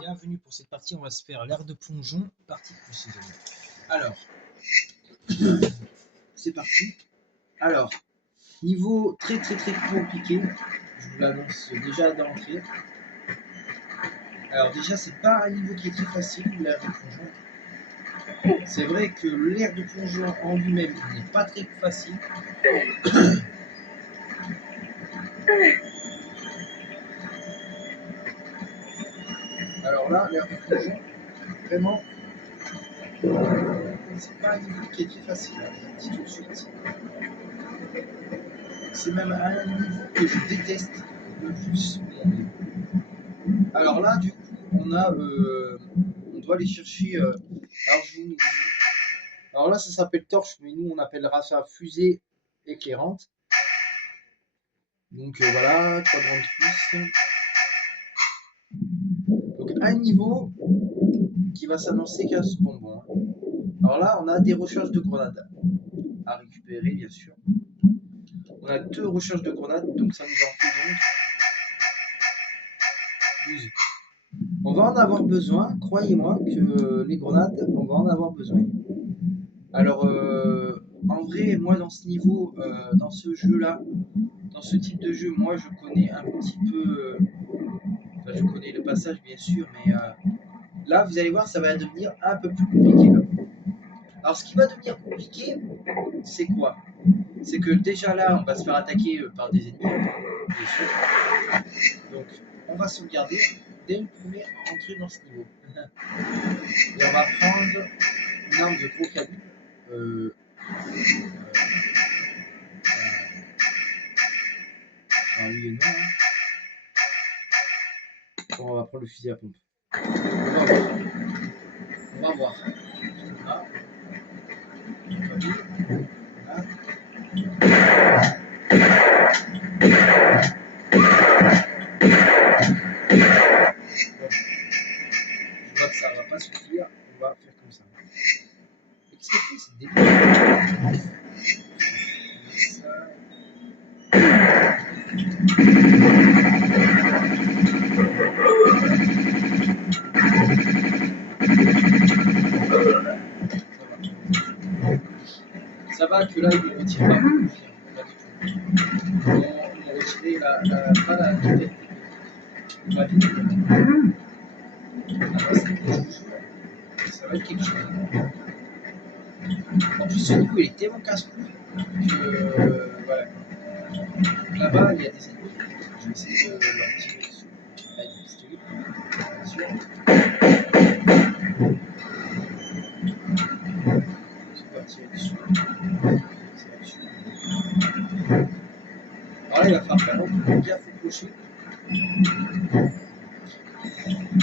Bienvenue pour cette partie, on va se faire l'air de plongeon, partie plus. Alors, c'est parti. Alors, niveau très compliqué, je vous l'annonce déjà d'entrée. Alors déjà, c'est pas un niveau qui est très facile, l'air de plongeon. C'est vrai que l'air de plongeon en lui-même n'est pas très facile. Alors là, l'air de plongeon, vraiment, c'est pas un niveau qui est très facile, hein, je vous le dis tout de suite. C'est même un niveau que je déteste le plus. Alors là, du coup, on doit aller chercher. Alors là, ça s'appelle torche, mais nous, on appellera ça fusée éclairante. Donc voilà, quadrant de plus. Donc un niveau qui va s'annoncer qu'à ce bonbon. Alors là, on a des recharges de grenades à récupérer, bien sûr. On a 2 recharges de grenades, donc ça nous en fait donc 12. On va en avoir besoin, croyez-moi que les grenades, on va en avoir besoin. Alors, en vrai, moi dans ce niveau, dans ce jeu-là, dans ce type de jeu, moi je connais un petit peu, enfin je connais le passage bien sûr, mais là vous allez voir, ça va devenir un peu plus compliqué. Là. Alors ce qui va devenir compliqué, c'est quoi? C'est que déjà là, on va se faire attaquer par des ennemis, bien sûr. Donc, on va sauvegarder dès le premier entrée dans ce niveau. Et on va prendre une arme de gros calibre. Enfin, oui et non. Hein. Bon, on va prendre le fusil à pompe. On va voir. Ah. Ah. Je vois que ça va pas suffire. On va faire comme ça. Et qu'est-ce que c'est débile? Ça va que là, il ne retire pas beaucoup. On retirer pas la totalité. On va vite. Ça va être quelque chose. En plus, ce niveau il est tellement casse-cou que voilà. Là-bas, il y a des ennemis. Je vais essayer de leur tirer dessus. Avec le pistolet, bien sûr. Je vais tirer dessus. Alors là, il va falloir faire gaffe au crochet.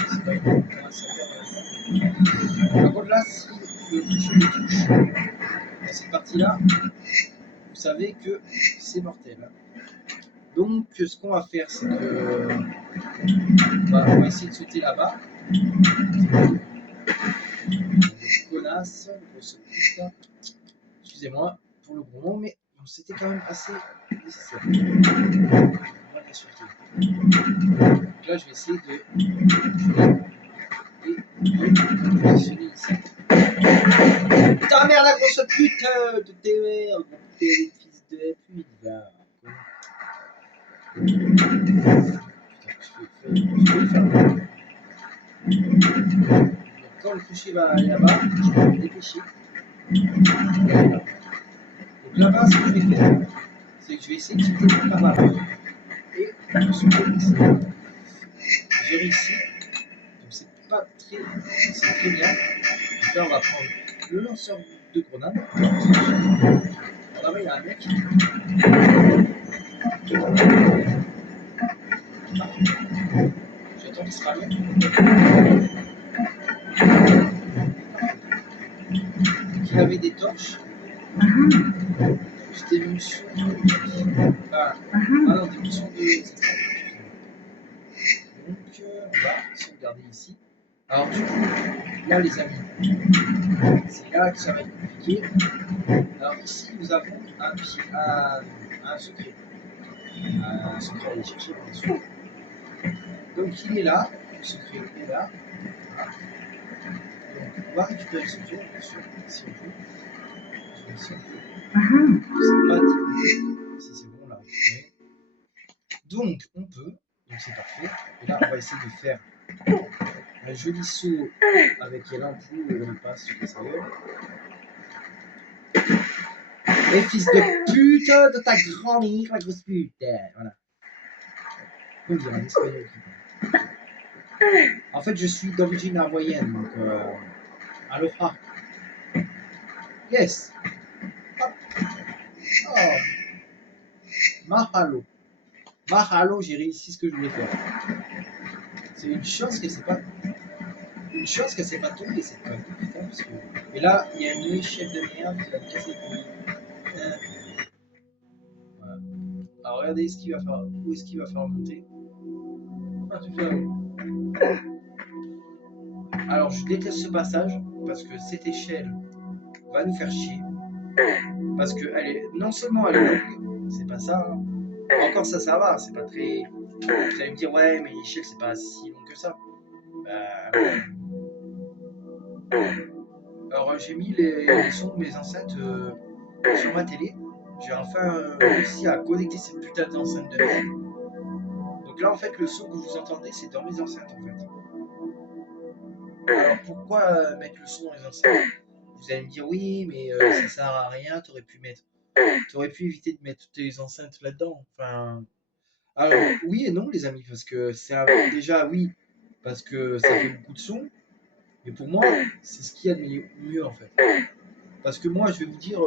C'est pas évident. Par contre, là, si le crochet me touche dans cette partie-là, vous savez que c'est mortel. Donc, ce qu'on va faire, c'est que on va essayer de sauter là-bas. Connasse, grosse pute. Excusez-moi pour le gros mot, mais c'était quand même assez nécessaire. Donc là, je vais essayer de positionner ici. Ta mère, la grosse pute de tes mères, tes fils de pute, va. Je vais le faire. Donc, quand le crochet va aller là-bas, je vais me dépêcher. Donc là-bas, ce que je vais faire, c'est que je vais essayer de sauter par là. Et je sauter ici. J'ai réussi. Donc c'est pas très. C'est très bien. Donc là, on va prendre le lanceur de grenade. Alors là-bas, il y a un mec. J'attends qu'il se ramène. Donc il avait des torches. Plus des munitions de. Ah non, des munitions de. Donc on va sauvegarder ici. Alors du coup, là les amis, c'est là que ça va être compliqué. Alors ici nous avons un secret. Le secret à aller chercher bien sûr. Donc il est là, le secret est là. Voilà. Donc on va récupérer le secret, bien sûr, si on peut. Si on peut. Je sais pas si c'est bon, on l'a récupéré. Donc on peut, donc c'est parfait. Et là on va essayer de faire un joli saut avec l'ampoule et le passe sur les ailleurs. Et fils de pute de ta grand-mère, la grosse pute. Voilà. Comment dire en espagnol. En fait, je suis d'origine hawaïenne, donc aloha. Yes. Hop. Oh. Mahalo. Mahalo, j'ai réussi ce que je voulais faire. C'est une chance qu'elle s'est pas. Une chance qu'elle s'est pas tombée cette conne. Putain, parce que. Et là, il y a une échelle de merde qui va me casser les couilles. Voilà. Alors regardez ce qu'il va faire. Où est-ce qu'il va faire monter. Ah, tu fais. Alors je déteste ce passage parce que cette échelle va nous faire chier. Parce que elle est, non seulement elle est longue, c'est pas ça. Hein. Encore ça va, c'est pas très. Vous allez me dire, ouais, mais l'échelle c'est pas si long que ça. Bah, alors j'ai mis les sons de mes enceintes sur ma télé. J'ai enfin réussi à connecter cette putain d'enceinte de merde. Donc là en fait le son que vous entendez c'est dans mes enceintes en fait. Alors pourquoi mettre le son dans les enceintes? Vous allez me dire oui mais ça sert à rien, t'aurais pu éviter de mettre tes enceintes là-dedans. Enfin, alors oui et non les amis parce que c'est déjà oui parce que ça fait beaucoup de son. Mais pour moi c'est ce qu'il y a de mieux en fait. Parce que moi je vais vous dire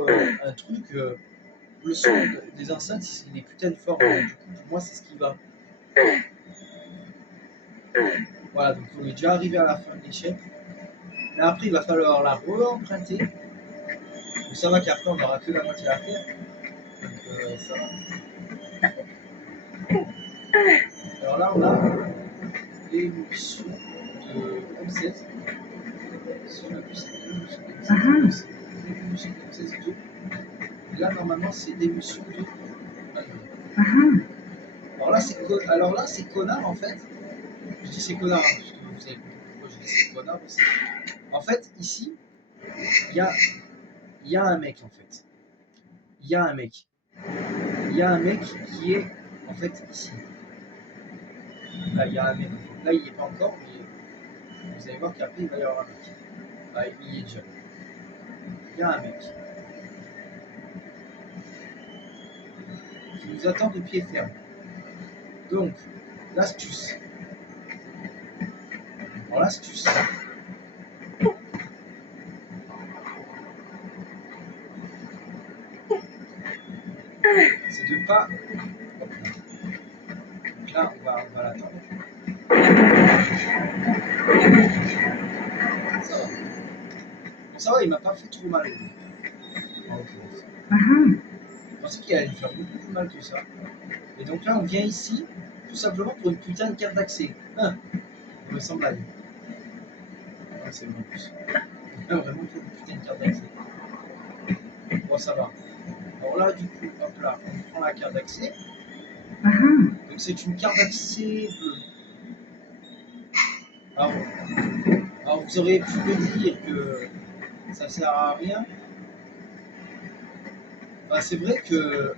un truc, le son des enceintes il est putain de fort. Du coup pour moi c'est ce qui va. Voilà donc on est déjà arrivé à la fin de l'échelle. Mais après il va falloir la re-emprunter. Donc ça va qu'après on n'aura que la moitié à faire. Donc ça va. Alors là on a l'émulsion de M16. Si on appuie sur l'émulsion de M16 2. Là normalement c'est l'émulsion de. Alors là c'est connard en fait. Je dis c'est connard hein, parce que vous avez compris pourquoi je dis c'est connard aussi. En fait ici il y a un mec en fait. Il y a un mec qui est en fait ici. Là, il y a un mec. Là, il n'y est pas encore, mais vous allez voir qu'après, il va y avoir un mec. Là, il y est déjà. Il y a un mec qui nous attend de pied ferme. Donc, l'astuce. Alors, l'astuce, c'est de pas. Hop là. Donc là, on va l'attendre. Ça va. Bon, ça va, il m'a pas fait trop mal. En l'occurrence. Je pensais qu'il allait me faire beaucoup plus mal que ça. Et donc là, on vient ici, tout simplement pour une putain de carte d'accès. Hein, il me semble aller. Ah, c'est bon en plus. Là, vraiment, il faut une putain de carte d'accès. Bon, ça va. Alors là, du coup, hop là, on prend la carte d'accès. Donc c'est une carte d'accès bleue. Alors vous aurez pu me dire que ça sert à rien. Enfin, c'est vrai que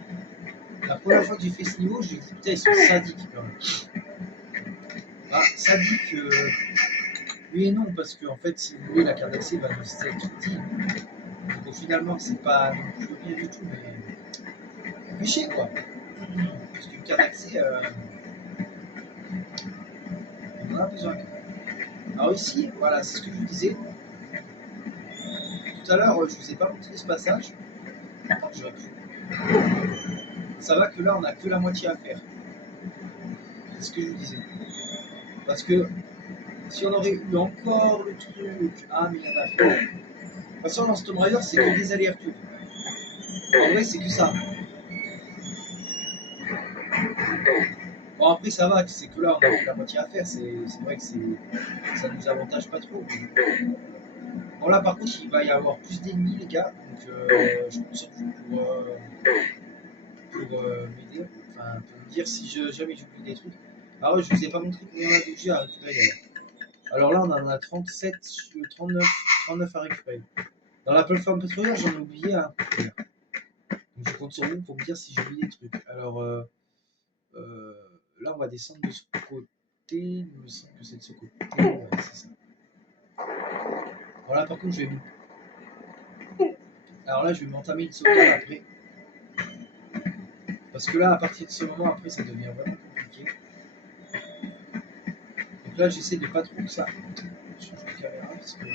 la première fois que j'ai fait ce niveau, je me dis putain ils sont sadiques quand même. Ah, sadiques, oui et non, parce que en fait si vous voulez la carte d'accès va nous être utile. Donc finalement c'est pas non plus rien du tout, mais chier quoi. Parce qu'une carte d'accès, on en a besoin. Alors ici, voilà, c'est ce que je vous disais. Tout à l'heure, je vous ai pas montré ce passage. J'aurais pu. Ça va que là, on n'a que la moitié à faire. C'est ce que je vous disais. Parce que si on aurait eu encore le truc, ah mais il y en a fait. De toute façon, dans ce Tomb Raider, c'est que des allers-retours. En vrai, c'est que ça. Bon, après, ça va, c'est que là, on a que la moitié à faire. C'est vrai que ça nous avantage pas trop. Bon, là, par contre, il va y avoir plus d'ennemis, les gars. Donc, je compte sur vous pour m'aider. Enfin, pour me dire si jamais j'oublie des trucs. Ah ouais, je vous ai pas montré combien on a d'objets à récupérer d'ailleurs. Alors là, on en a 37, 39 à récupérer. Dans la plateforme pétrolière, j'en ai oublié un. Donc je compte sur vous pour me dire si j'ai oublié des trucs. Alors là, on va descendre de ce côté. Il me semble que c'est de ce côté. Ouais, c'est ça. Voilà, par contre, je vais. Alors là, je vais m'entamer une sauvegarde après. Parce que là, à partir de ce moment, après, ça devient vraiment compliqué. Donc là, j'essaie de pas trop que ça. Je change de caméra parce que.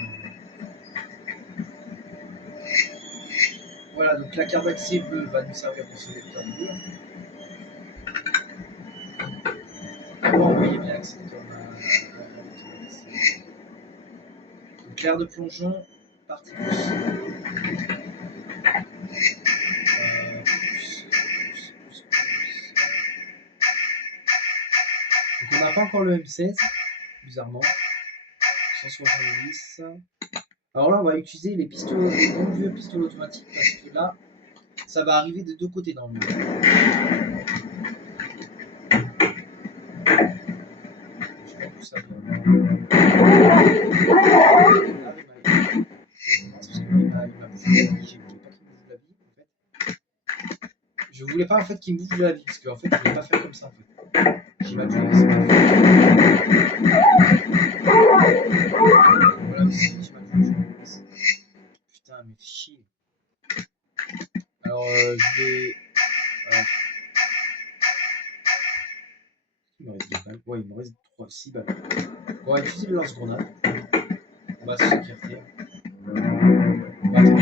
Voilà, donc la carte d'accès bleue va nous servir pour ce lecteur bleu. Bon, vous voyez bien que c'est comme donc l'air de plongeon, partie plus. Donc on n'a pas encore le M16, bizarrement. 170. Alors là, on va utiliser les pistolets, les bons vieux pistolets automatiques parce que là, ça va arriver des deux côtés dans le mur. Je pense que ça vient. Je voulais pas en fait qu'il me bouffe de la vie parce qu'en fait, je voulais pas faire comme ça en fait. J'ai ma tué, c'est pas voilà aussi, j'ai ma tué. Putain, mais chier. Alors, je vais. Il me reste 2 balles. Ouais, il me reste 6 balles. On va utiliser le lance-grenade. On va se sécurité. On va attendre.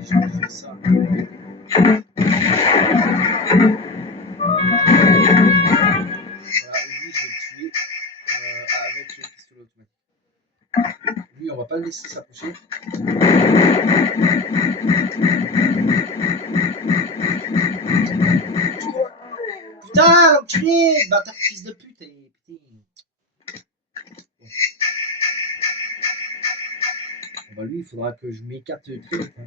Je vais faire ça. Voilà, et lui, je vais le tuer avec le pistolet automatique. Lui, on va pas le laisser s'approcher. Putain, l'enculé, bâtard fils de pute. Bon, bah lui, il faudra que je m'écarte très vite. Hein.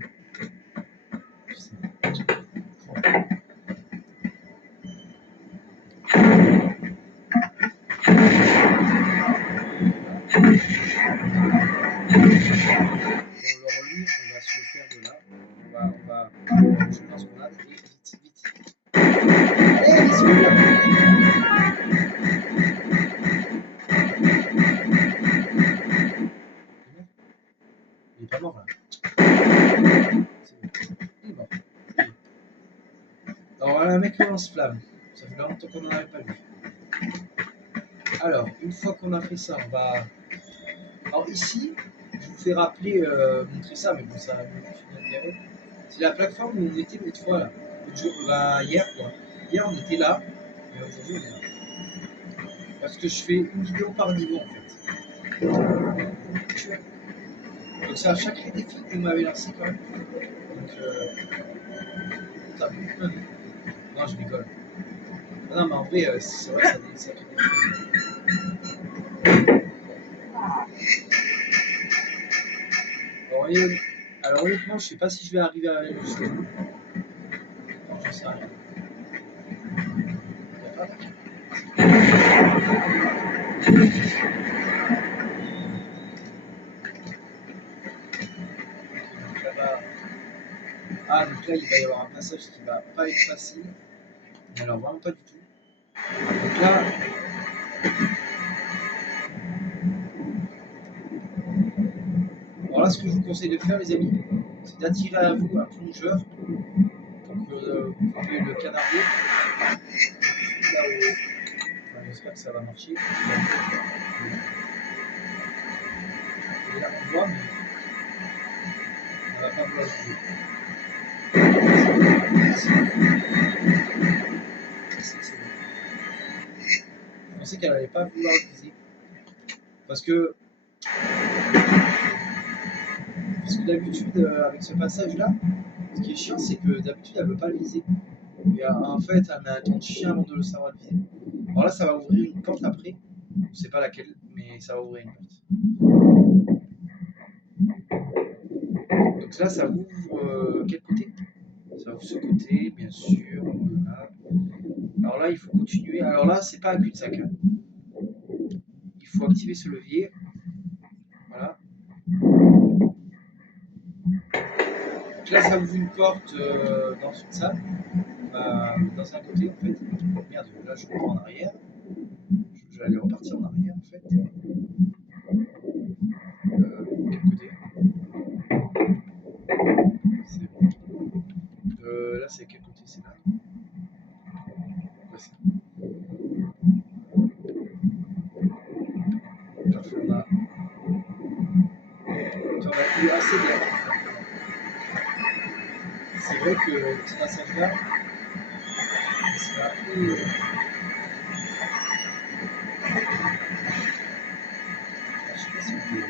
Je pense qu'on a et vite, vite. Allez, bisous. Il est pas mort là. Il est mort. Alors voilà un mec lance-flamme. Ça fait longtemps qu'on n'en avait pas vu. Alors, une fois qu'on a fait ça, on va. Alors ici, je vous fais rappeler, montrer ça, mais bon, ça a aucun intérêt. C'est la plateforme où on était l'autre fois là. Hier quoi. Hier on était là, et aujourd'hui on est là. Parce que je fais une vidéo par niveau en fait. Donc c'est à chaque défi que vous m'avez lancé quand même. Donc ça beaucoup ma vie. Non, je rigole. Non, mais en vrai, c'est vrai que ça donne ça. Alors honnêtement, je sais pas si je vais arriver à aller jusqu'au bout. Non, j'en sais rien. Y a pas donc là-bas. Ah, donc là, il va y avoir un passage qui va pas être facile. Mais alors vraiment pas du tout. Donc là. Alors là, ce que je vous conseille de faire, les amis, c'est d'attirer à vous un plongeur. Donc vous pouvez le canarder. Là où. Enfin, j'espère que ça va marcher. Et là, on voit, mais on va pas vouloir le jouer. Je pensais qu'elle allait pas vouloir le viser. Parce que d'habitude, avec ce passage-là, ce qui est chiant, c'est que d'habitude, elle veut pas le viser. Et en fait, elle met un temps de chien avant de le savoir le viser. Alors là, ça va ouvrir une porte après. Je sais pas laquelle, mais ça va ouvrir une porte. Donc là, ça ouvre quel côté? Ça ouvre ce côté, bien sûr. Voilà. Alors là, il faut continuer. Alors là, c'est pas un cul-de-sac, hein. Il faut activer ce levier. Voilà. Donc là, ça ouvre une porte dans une salle. Dans un côté, en fait. Merde, là, je reprends en arrière. J'allais repartir en arrière, en fait. Quel côté? C'est bon. Là, c'est quel côté? C'est là. Ouais, c'est parfait. On a eu assez d'air. C'est vrai que le petit massage-là, c'est un peu. Je sais pas si on peut.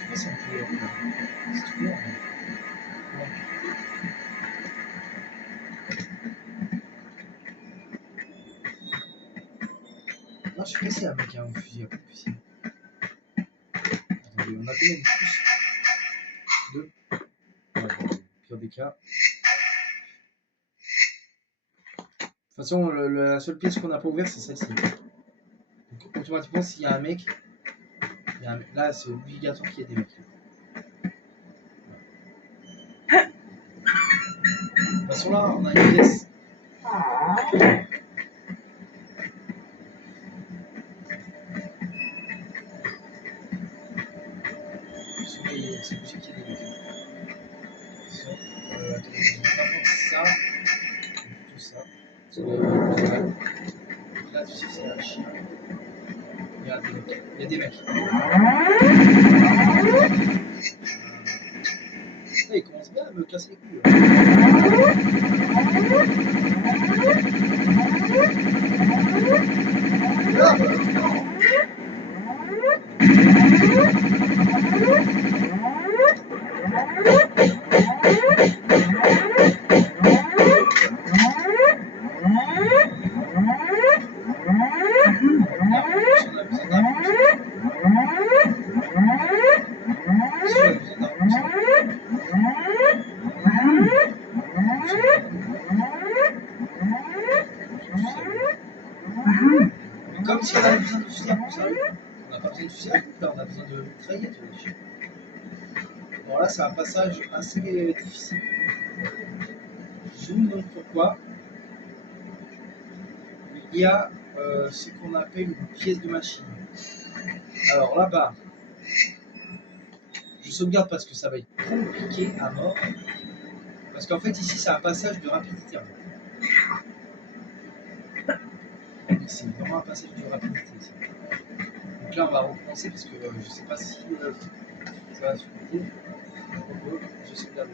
Je sais pas si on peut. C'est trop long. Non. Non, je sais pas si un mec a un fusil à pompe ici. Attendez, on a combien de plus? Deux. Ouais, pire des cas. De toute façon, la seule pièce qu'on n'a pas ouverte, c'est celle-ci. Donc, automatiquement, s'il y a un mec, là, c'est obligatoire qu'il y ait des mecs. De toute façon, là, on a une pièce. C'est obligé qu'il y ait des mecs. Attendez, je vais pas prendre ça. Tout ça. Là, tu sais, c'est un chien. Regarde, il y a des mecs. Là, il commence bien à me casser les couilles. Là. Comme si on avait besoin de fusil à pompe, sérieux. On n'a pas besoin de fusil à pompe, là, on a besoin de mitraillette. Bon, là, c'est un passage assez difficile. Je vous montre pourquoi. Il y a ce qu'on appelle une pièce de machine. Alors là-bas, je sauvegarde parce que ça va être compliqué à mort. Parce qu'en fait, ici, c'est un passage de rapidité. C'est vraiment un passage de rapidité. Ici. Donc là, on va recommencer parce que je sais pas si ça va suivre. Je sauvegarde.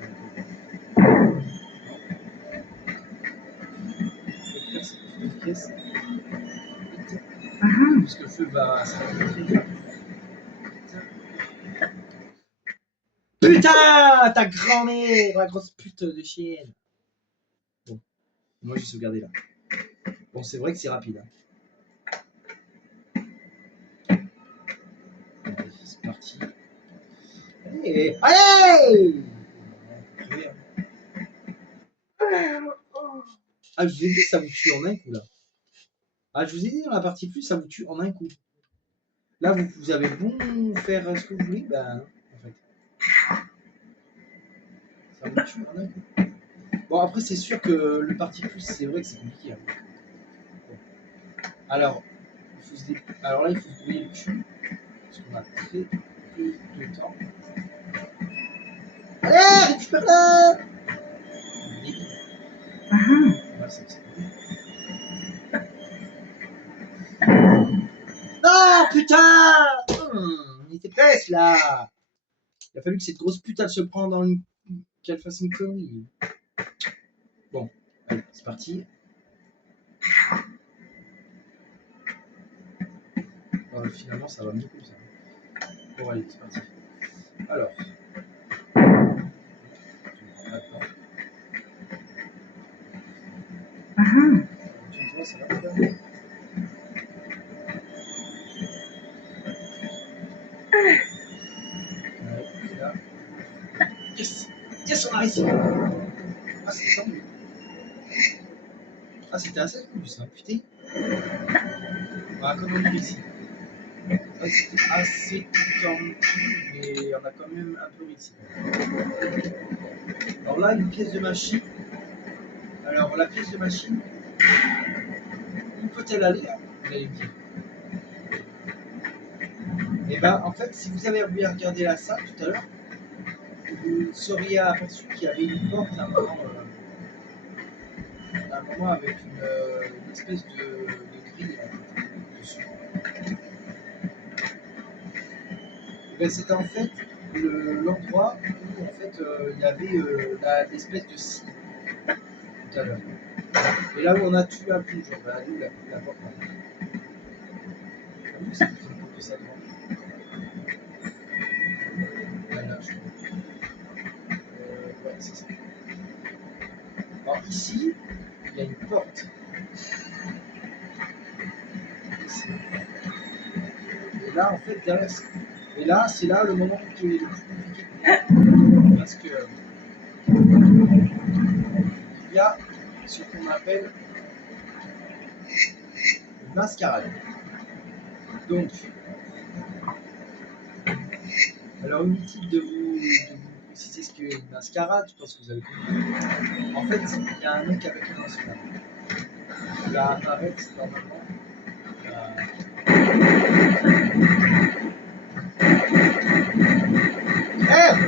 Cette pièce. Parce que le feu va se rallumer. Putain, ta grand-mère, la grosse pute de chienne. Bon, moi j'ai sauvegardé là. Bon, c'est vrai que c'est rapide. Allez, c'est parti. Allez, allez. Ah, je vous ai dit, ça vous tue en un coup là. Ah, je vous ai dit dans la partie plus, ça vous tue en un coup. Là, vous avez bon faire ce que vous voulez, ben, en fait. Ça vous tue en un coup. Bon, après, c'est sûr que le parti plus, c'est vrai que c'est compliqué. Hein. Bon. Alors, alors là, il faut se brouiller le cul. Parce qu'on a très peu de temps. Allez, récupère-la. Ouais, c'est non, putain. On était presque là. Il a fallu que cette grosse putain se prenne dans une... qu'elle fasse une connerie. Bon, allez, c'est parti. Finalement, ça va mieux comme ça. Bon, allez, c'est parti. Alors. Tu vois, ça va faire. Ah, ici. Ah, c'était tendu. Ah, c'était assez cool ça. Putain. On a quand même eu ici. Ça, c'était assez tendu, mais on a quand même un peu réussi. Alors là, une pièce de machine. Alors, la pièce de machine, où peut-elle aller là, vous allez me dire. Et ben, en fait, si vous avez bien regardé la salle tout à l'heure, vous seriez aperçu qu'il y avait une porte à un moment avec une espèce de grille dessus. Et ben, c'était en fait l'endroit où en fait il y avait l'espèce de scie tout à l'heure. Et là où on a tué un plongeon, ben, nous la porte là. C'est plutôt que ça devant. Là, je crois. Ouais, c'est ça. Alors ici, il y a une porte. Ici. Et là, en fait, derrière, et là, c'est là le moment qui est le plus compliqué. Parce que il y a ce qu'on appelle une mascarade. Donc, alors inutile de vous préciser ce qu'est une mascarade, je pense que vous avez compris. En fait, il y a un mec avec un mascarade. Il va apparaître normalement. Crève!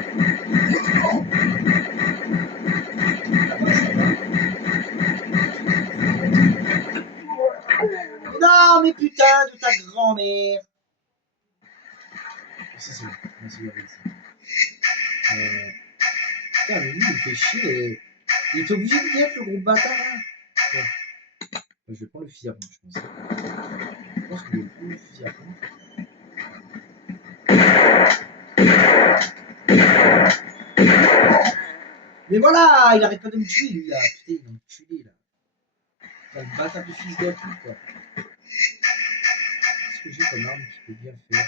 Non, mais putain de ta grand-mère! Ça, c'est bon. Merci, putain, mais lui, il me fait chier. Il est obligé de dire le gros bâtard là. Bon. Je vais prendre le fusil à pompe, je pense. Je pense que je vais prendre le fusil à pompe. Mais voilà, il arrête pas de me tuer lui là. Putain, il va me tuer là. Putain, le bâtard de fils de pute quoi. Qu'est-ce que j'ai comme arme qui peut bien faire?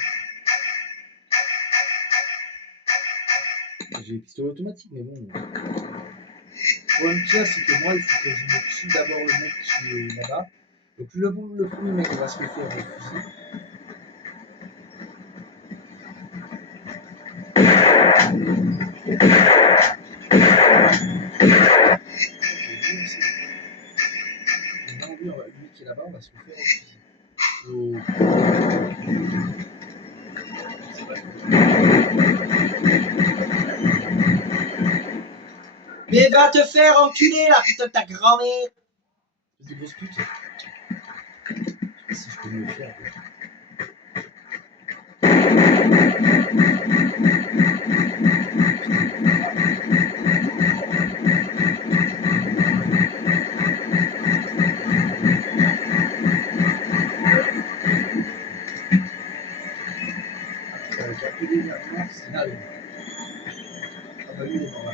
J'ai pistolet automatique, mais bon. Le problème qu'il y a, c'est que moi, il faut que je me tue d'abord le mec qui est là-bas. Donc le premier mec va se le faire au fusil. Maintenant, lui qui est là-bas, on va se le faire au fusil. Mais va te faire enculer la putain de ta grand-mère! C'est de grosse pute. Je sais pas si je peux me le faire. Avec un peu d'énergie, c'est là. Ah bah lui il est mort là.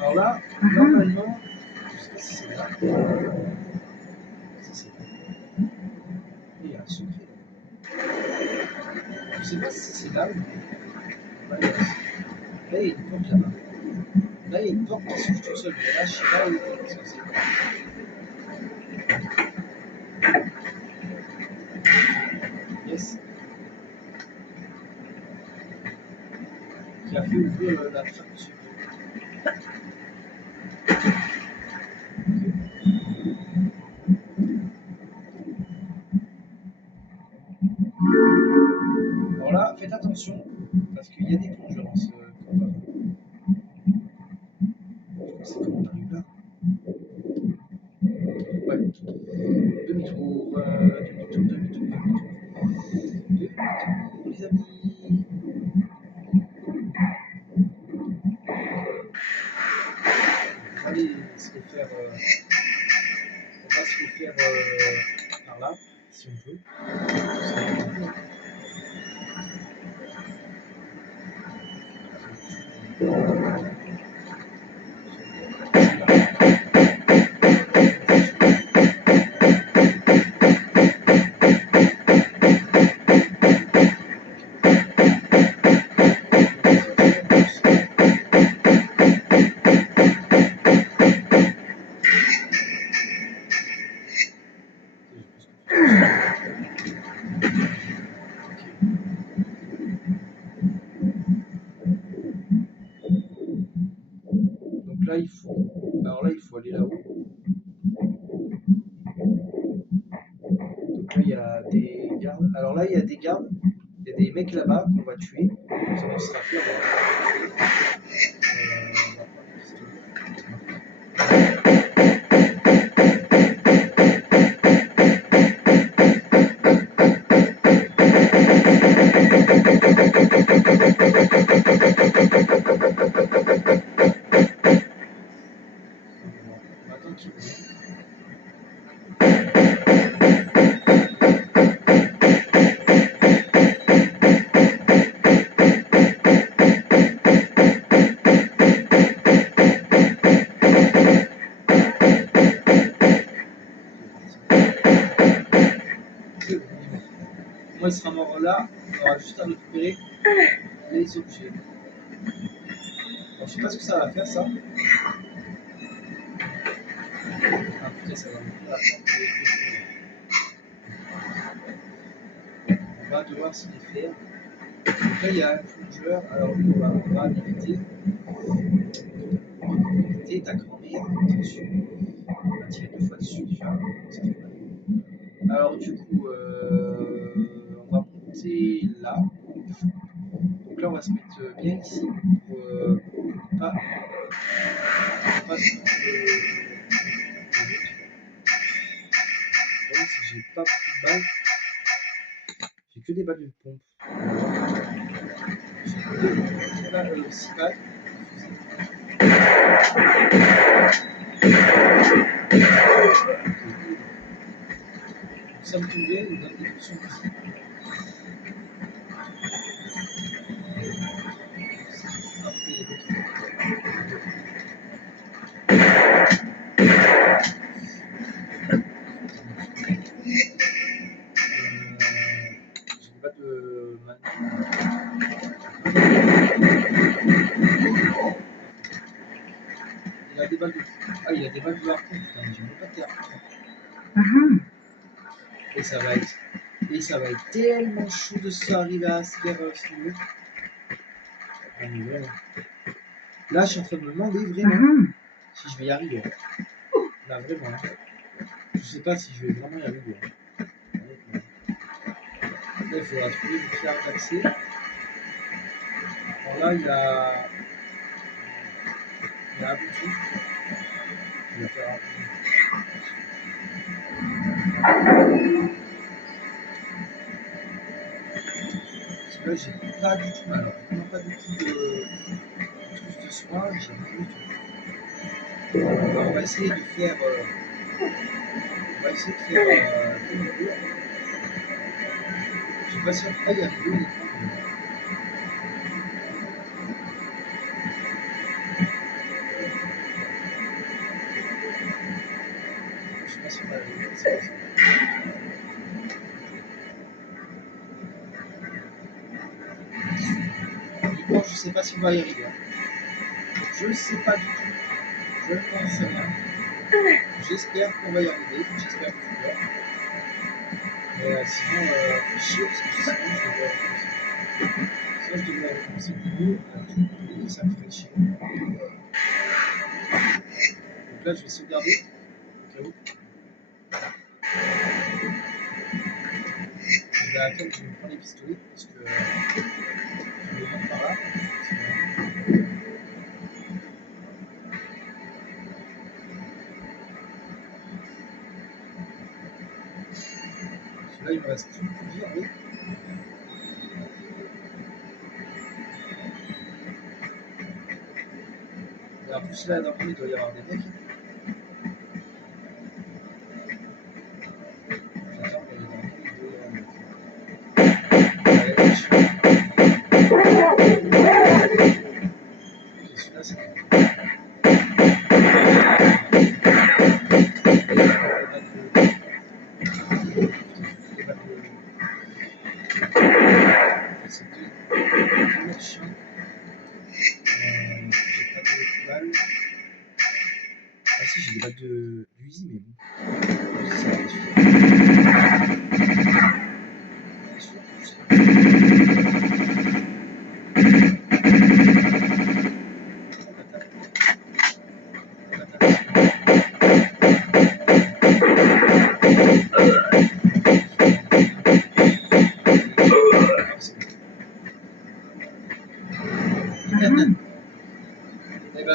Alors là, normalement, je sais pas si c'est là. Si c'est là. Il y a un secret. Je sais pas si c'est là ou non. Là, il y a une porte là-bas. Là, il y a une porte qui s'ouvre tout seul. Mais là, je sais pas où est-ce que c'est. Yes. Qui a fait ouvrir la trappe dessus. Alors là, faites attention, parce qu'il y a des plongeurs dans ce combat. C'est comment on arrive là? Ouais. Demi-tour, demi-tour. Les amis. On va aller se le faire. On va se le faire par là, si on peut. des gardes. Alors là, il y a des gardes. Il y a des mecs là-bas qu'on va tuer. Ça on sera fait, on va les tuer. On va prendre les pistolets. On attend qu'ils reviennent. Moi, il sera mort là. On aura juste à récupérer les objets. Alors, je sais pas ce que ça va faire, ça. Ah putain, ça va me faire la porte. On va devoir s'y défaire. Donc là, il y a un plongeur. Alors, lui, on va l'éviter. Éviter ta grand-mère. Attention. On va tirer 2 fois dessus déjà. Ça fait mal. Alors, du coup, on va monter là. Donc là, on va se mettre bien ici pour pas se si j'ai pas beaucoup de balles. J'ai que des balles de pompe. J'ai 6 balles. Ça me tombe bien, il me donne des options aussi. Après, il y a d'autres. J'ai pas de il a des balles de. Ah, il a des balles de harpon, putain, j'ai même pas de harpon. Et ça va être tellement chaud de s'arriver à se faire finir. Là, je suis en train de me demander vraiment si je vais y arriver. Là, vraiment. Je sais pas si je vais vraiment y arriver. Là, il faudra trouver une pierre d'accès. Alors là, il y a un bouton. Je vais faire un parce que là, j'ai pas du tout, alors vraiment pas du tout de trousse de soin, j'ai rien du tout. Alors, on va essayer de faire des murs. Je sais pas si on peut y arriver. Je sais pas si on va y arriver. Bon, je sais pas si on va y arriver. Je sais pas du tout. Je ne pense rien. J'espère qu'on va y arriver. J'espère que tu vas. Mais sinon, faut chier parce que sinon je devrais recommencer le niveau. Et ça me ferait chier. Donc là, je vais sauvegarder. Au cas où. Je vais attendre que je me prenne les pistolets parce que je vais les mettre par là. Là, il me reste plus beaucoup de vie en vrai. Et en plus, là, dans le il doit y avoir des mecs. J'attends, mais dans le il doit y avoir des mecs. Ok, celui-là, c'est ah si, j'ai des balles de Uzi, mais bon. Ça va suffire.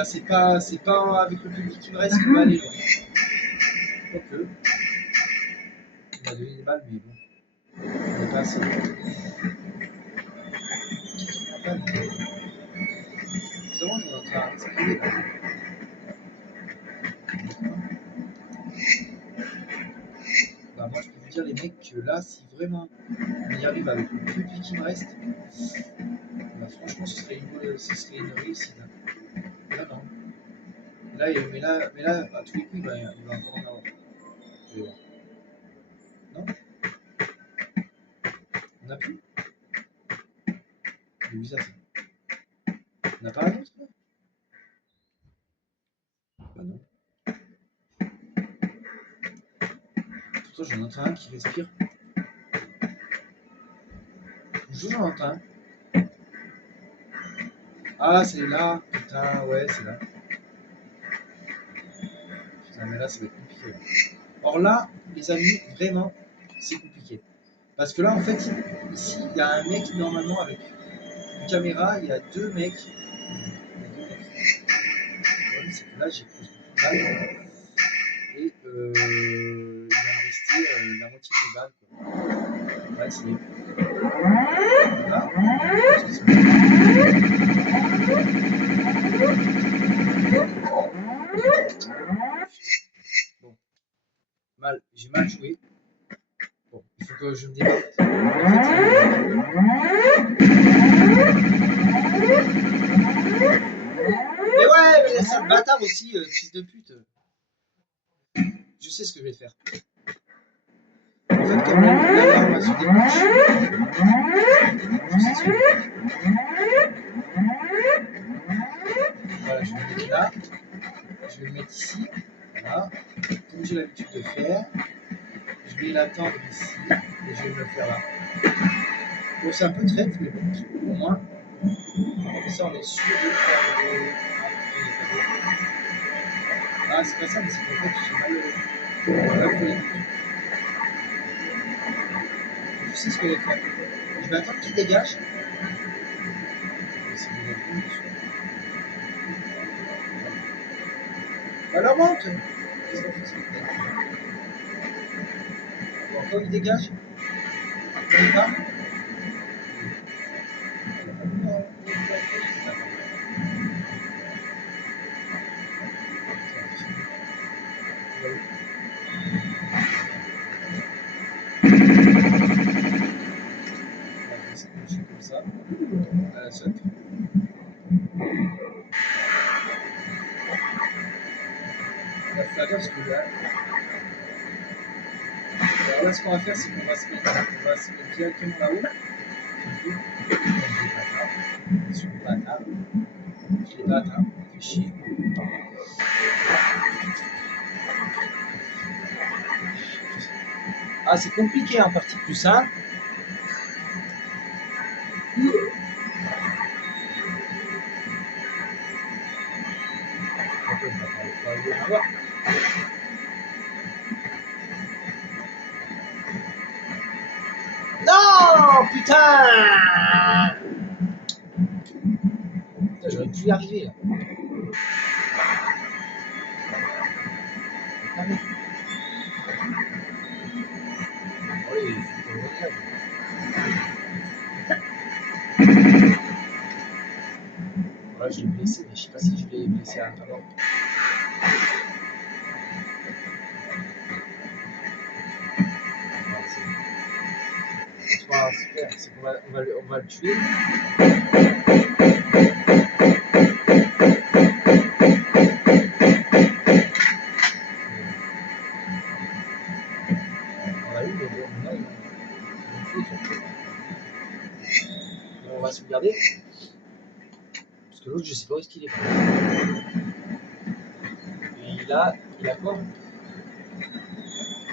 Voilà, c'est pas avec le public qui me reste qu'on va aller loin. Quoique. On m'a donné des balles, mais bon. On n'est pas assez. Évidemment, j'en ai un scribé là. Bah, moi, je peux vous dire, les mecs, que là, si vraiment on y arrive avec le public qui me reste, bah, franchement, ce serait une réussite. Hein. Là, non. Là, mais là, à tous les coups, il va encore en avoir. Vous allez voir. Non? On n'a plus? C'est bizarre ça. On n'a pas un autre? Bah non. Pourtant, j'en entends un qui respire. Bonjour, j'en entends un. Ah, c'est là. Putain, ouais, c'est là. Putain, mais là, ça va être compliqué. Là. Or là, les amis, vraiment, c'est compliqué. Parce que là, en fait, ici, il y a un mec, normalement, avec une caméra, il y a deux mecs. Le problème, c'est que là, j'ai plus de balles. Et il va me rester la moitié des balles. Quoi. On va essayer. Voilà. Bon. J'ai mal joué. Bon, il faut que je me démerde. En fait, mais ouais, mais c'est un bâtard aussi, fils de pute. Je sais ce que je vais faire. En fait, comme là, on va se déboucher. Je sais ce que je vais faire. Voilà, je vais le mettre là. Je vais le mettre ici. Voilà. Comme j'ai l'habitude de faire. Je vais l'attendre ici. Et je vais me le faire là. Bon, c'est un peu traite, mais bon, au moins. Comme ça, on est sûr de faire Ah, c'est pas ça, mais c'est qu'en fait, j'ai mal. Je sais ce que je vais faire. Je vais attendre qu'il dégage. Alors monte. Qu'est-ce qu'on fait? Bon, quand il dégage, quand il part. Comme ça. À la saute. La flatter, parce que là. Alors là, ce qu'on va faire, c'est qu'on va se mettre directement là-haut. Sur le bâtard. Je l'ai pas atteint. Fait chier. Ah, c'est compliqué en partie plus, hein. Non, putain! Putain, j'aurais pu y arriver là. Ah, mais... Oui, il faut que voilà, je l'ai blessé, mais je sais pas si je l'ai blessé à l'intérieur. C'est pas super, c'est qu'on va le tuer. On l'a eu, mais bon, là, on va sauvegarder. Parce que l'autre, je sais pas où est-ce qu'il est. Et il a quoi?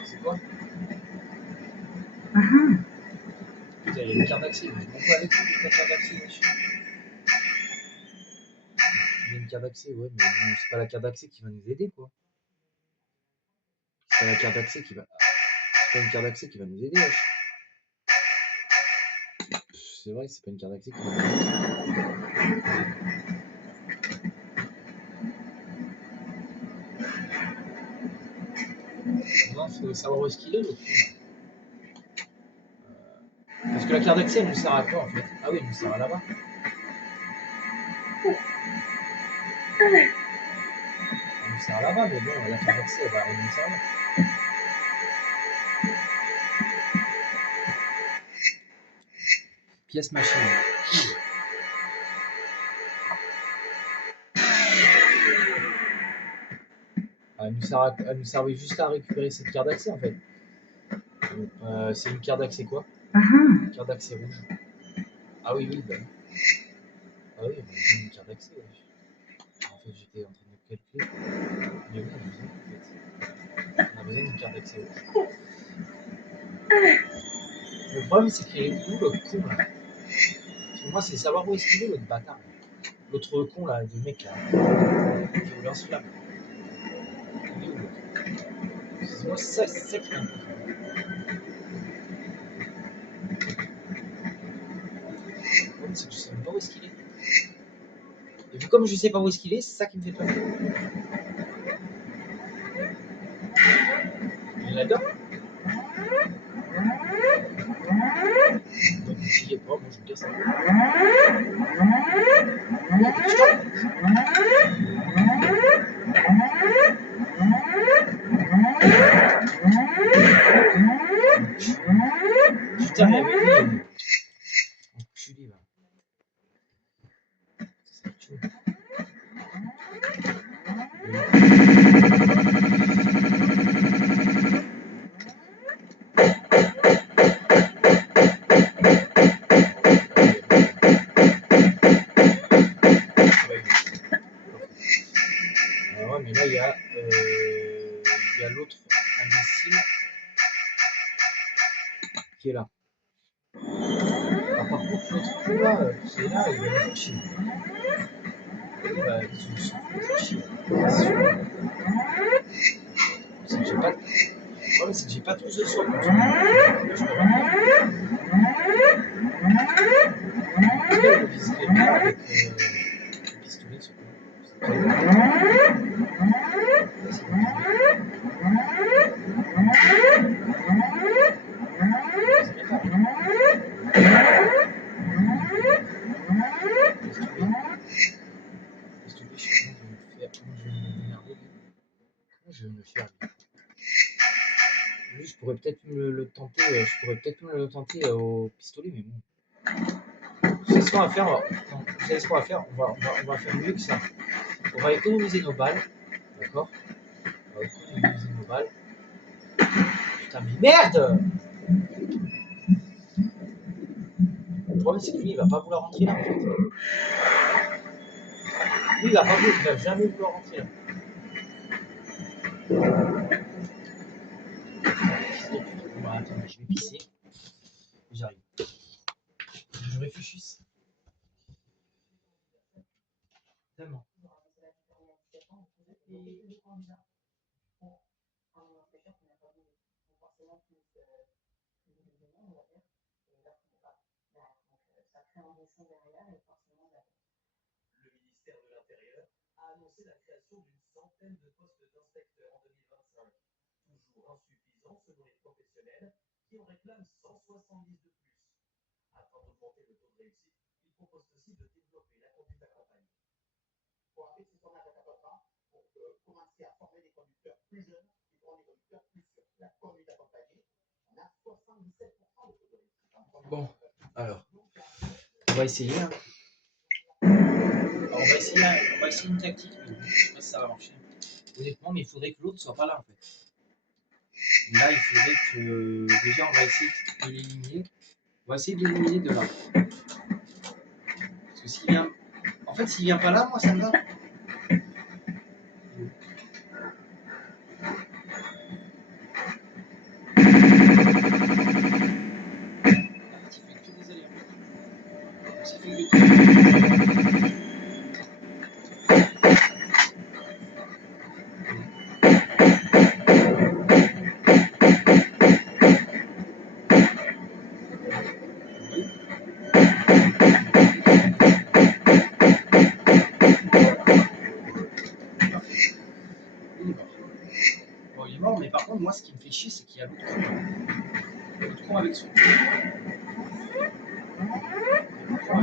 C'est quoi? Putain, il y a une carte d'accès. Je m'en fous avec ça, une carte d'accès, wesh. Il y a une carte d'accès, ouais, mais bon, c'est pas la carte d'accès qui va nous aider, quoi. C'est pas la carte d'accès qui va. C'est pas une carte d'accès qui va nous aider, wesh. C'est vrai que c'est pas une carte d'accès qui va nous aider. Maintenant, il faut savoir où est-ce qu'il est, le con. Parce que la carte d'accès, elle nous sert à quoi, en fait? Ah oui, elle nous sert à là-bas. Elle nous sert à là-bas, mais bon, la carte d'accès, elle va rien nous servir. Pièce machine. Elle nous servait juste à récupérer cette carte d'accès, en fait. C'est une carte d'accès quoi? Une carte d'accès rouge. Ah oui, oui, bah. Ah oui, on a besoin d'une carte d'accès. Ouais. En fait, j'étais en train de calculer. Mais oui, on a besoin, en fait. On a besoin d'une carte d'accès rouge. Le problème, c'est qu'il est où, le con, là? Parce que moi, c'est savoir où est-ce qu'il est, l'autre bâtard. L'autre con, là, le mec, là. Qui est au lance-flamme. Il est où, l'autre? Moi, c'est ça qui m'importe. Le problème, c'est que je sais même pas où est-ce qu'il est. Et vu comme je sais pas où est-ce qu'il est, c'est ça qui me fait peur. Il est là-dedans? Donc, s'il est pas, moi, je veux dire ça. Putain, mais oui, enculé, là. C'est chaud. Ouais, mais là, il y a l'autre imbécile qui est là. Alors, par contre, l'autre coup là, qui est là, il va nous faire chier. Il va nous faire chier. C'est que j'ai pas. Ouais, mais c'est que j'ai pas tous de soin comme ça. Je peux rien faire. En tout cas, il vise les gars avec le pistolet sur le. Je vais me faire. Lui, je pourrais peut-être me le tenter. Je pourrais peut-être me le tenter au pistolet, mais bon. Vous savez ce qu'on va faire? Non, vous savez ce qu'on va faire? On va faire mieux que ça. On va économiser nos balles. D'accord? On va économiser nos balles. Putain, mais merde! Le problème, c'est que lui, il va pas vouloir rentrer là, en fait. Lui, il va jamais vouloir rentrer là. Bon, attendez, je vais pisser. J'arrive. Je réfléchisse. Tellement. Le ministère de l'Intérieur a annoncé la création d'une centaine de postes d'inspecteurs en 2025. Toujours insuffisant selon les professionnels qui en réclament 170 de plus. Afin d'augmenter le taux de réussite, ils proposent aussi de développer la conduite accompagnée. Pour appeler ce qu'on appelle accompagnement, pour commencer à former des conducteurs plus jeunes qui seront des conducteurs plus sûrs. La conduite accompagnée, on a 77% de taux de réussite. Bon, alors, on va essayer. Hein. Alors, on va essayer une tactique, mais bon, je sais pas si ça va marcher. Honnêtement, mais il faudrait que l'autre soit pas là en fait. Et là, il faudrait que déjà on va essayer de l'éliminer. On va essayer de l'éliminer de là. Parce que s'il vient. En fait, s'il vient pas là, moi ça me va.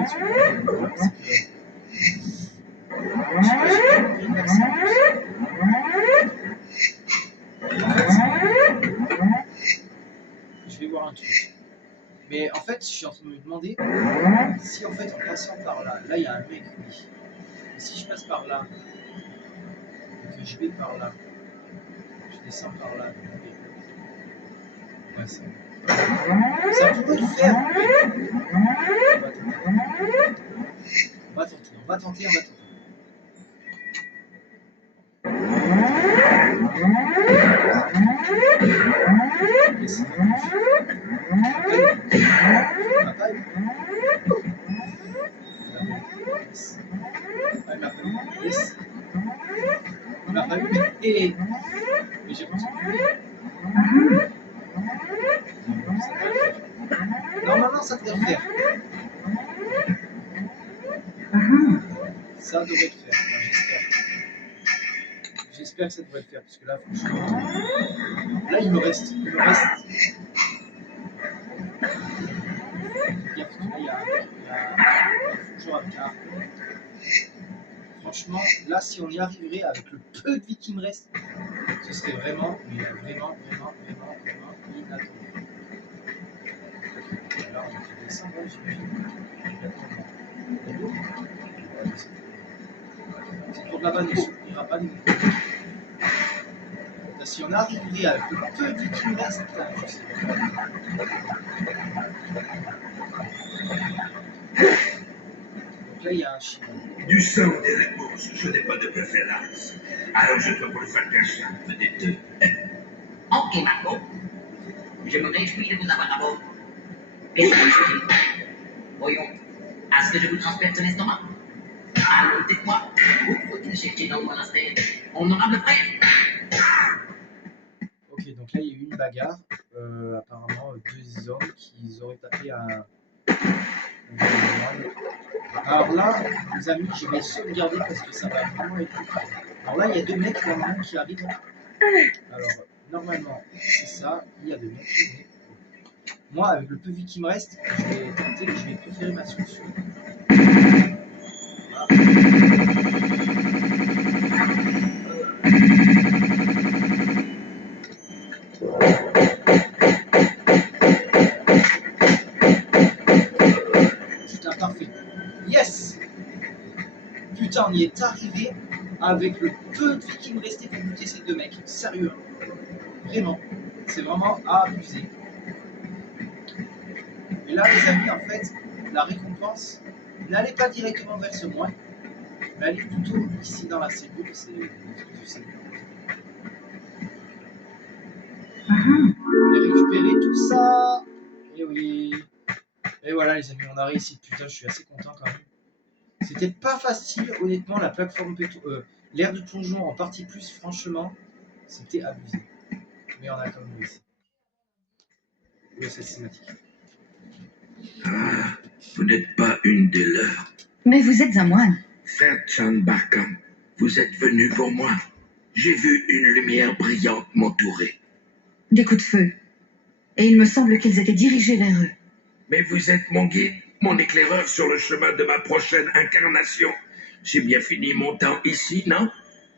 vaccination. C'est que, je sais pas, j'ai pas compris le vaccin en plus. En fait, je vais voir un truc. Mais en fait, je suis en train de me demander si en fait en passant par là, là il y a un mec, oui. Et si je passe par là, et que je vais par là, je descends par là, oui. Ouais, ça pourrait le faire. Oui. On va tenter. On va tenter. Yes. On va pas eu. Yes. Ah, il m'a pas eu. Yes. Il m'a pas eu. Mais j'ai continué. Normalement, ça devrait le faire. Ça devrait le faire. J'espère. J'espère que ça devrait le faire. Parce que là, franchement. Là, il me reste. Il y a toujours un quart. Franchement, là, si on y arriverait avec le peu de vie qui me reste, ce serait vraiment, mais vraiment inattendu. Là, on va descendre, j'imagine. C'est pour de la vanne, il n'ira pas nous. Si on arriverait avec le peu de vie qui me reste, je sais pas. Donc là, il y a un chien. Du sang des réponses, je n'ai pas de préférence. Alors je dois vous le faire cacher un peu des deux. Ok, Marco. Je me réjouis de vous avoir à bord. Qu'est-ce que vous souhaitez? Voyons, est-ce que je vous transperce l'estomac? Allons, dites-moi, où faut-il chercher dans le monastère? Honorable frère? Ok, donc là, il y a eu une bagarre. Apparemment, deux hommes qui auraient tapé un. Alors là, les amis, je vais sauvegarder parce que ça va vraiment être compliqué. Alors là, il y a deux mecs normalement qui arrivent. Alors, normalement, c'est ça. Il y a deux mecs qui arrivent. Moi, avec le peu de vie qui me reste, je vais tenter, je vais préférer ma solution. Voilà. Putain, parfait. Yes! Putain, on y est arrivé avec le peu de vie qui me restait pour buter ces deux mecs. Sérieux. Vraiment. C'est vraiment à abuser. Et là, les amis, en fait, la récompense, n'allez pas directement vers ce moine, mais allez plutôt ici dans la cellule. C'est ce que et récupérer tout ça. Et oui. Et voilà, les amis, on a réussi. Putain, je suis assez content quand même. C'était pas facile, honnêtement, la plateforme l'air de plongeon en partie plus, franchement, c'était abusé. Mais on a quand même réussi. Oui, c'est cinématique. Ah, vous n'êtes pas une des leurs. Mais vous êtes un moine. Frère Chan Barkam, vous êtes venu pour moi. J'ai vu une lumière brillante m'entourer. Des coups de feu. Et il me semble qu'ils étaient dirigés vers eux. Mais vous êtes mon guide, mon éclaireur sur le chemin de ma prochaine incarnation. J'ai bien fini mon temps ici, non?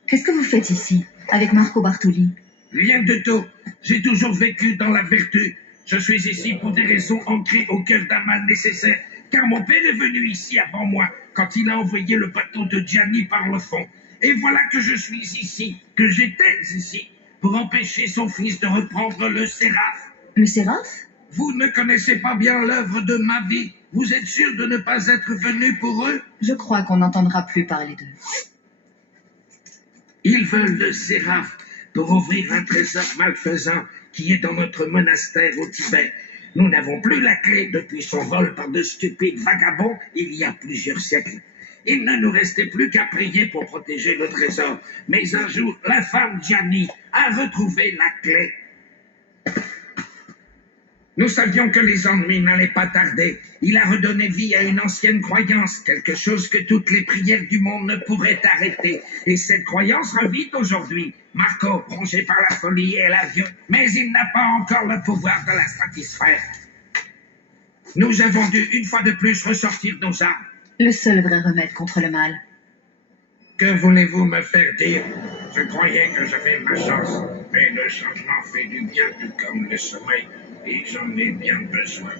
Qu'est-ce que vous faites ici, avec Marco Bartoli? Rien de tout. J'ai toujours vécu dans la vertu. Je suis ici pour des raisons ancrées au cœur d'un mal nécessaire, car mon père est venu ici avant moi, quand il a envoyé le bateau de Gianni par le fond. Et voilà que je suis ici, que j'étais ici, pour empêcher son fils de reprendre le Séraph. Le Séraph? Vous ne connaissez pas bien l'œuvre de ma vie. Vous êtes sûr de ne pas être venu pour eux? Je crois qu'on n'entendra plus parler d'eux. Ils veulent le Séraph pour ouvrir un trésor malfaisant qui est dans notre monastère au Tibet. Nous n'avons plus la clé depuis son vol par de stupides vagabonds il y a plusieurs siècles. Il ne nous restait plus qu'à prier pour protéger le trésor. Mais un jour, l'infâme Gianni a retrouvé la clé. Nous savions que les ennuis n'allaient pas tarder. Il a redonné vie à une ancienne croyance, quelque chose que toutes les prières du monde ne pourraient arrêter. Et cette croyance revit aujourd'hui. Marco, rongé par la folie et la violence, mais il n'a pas encore le pouvoir de la satisfaire. Nous avons dû une fois de plus ressortir nos armes. Le seul vrai remède contre le mal. Que voulez-vous me faire dire? Je croyais que j'avais ma chance, mais le changement fait du bien, tout comme le sommeil, et j'en ai bien besoin.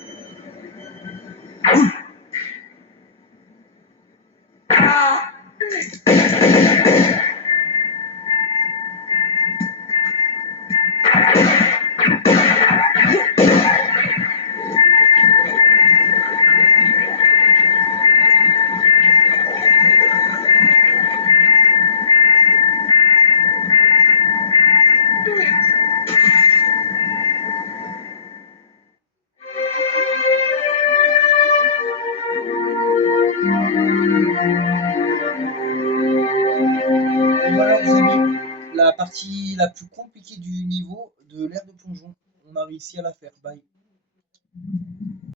Et voilà les amis, la partie la plus compliquée du niveau de l'ère de plongeon. On a réussi à la faire. Bye.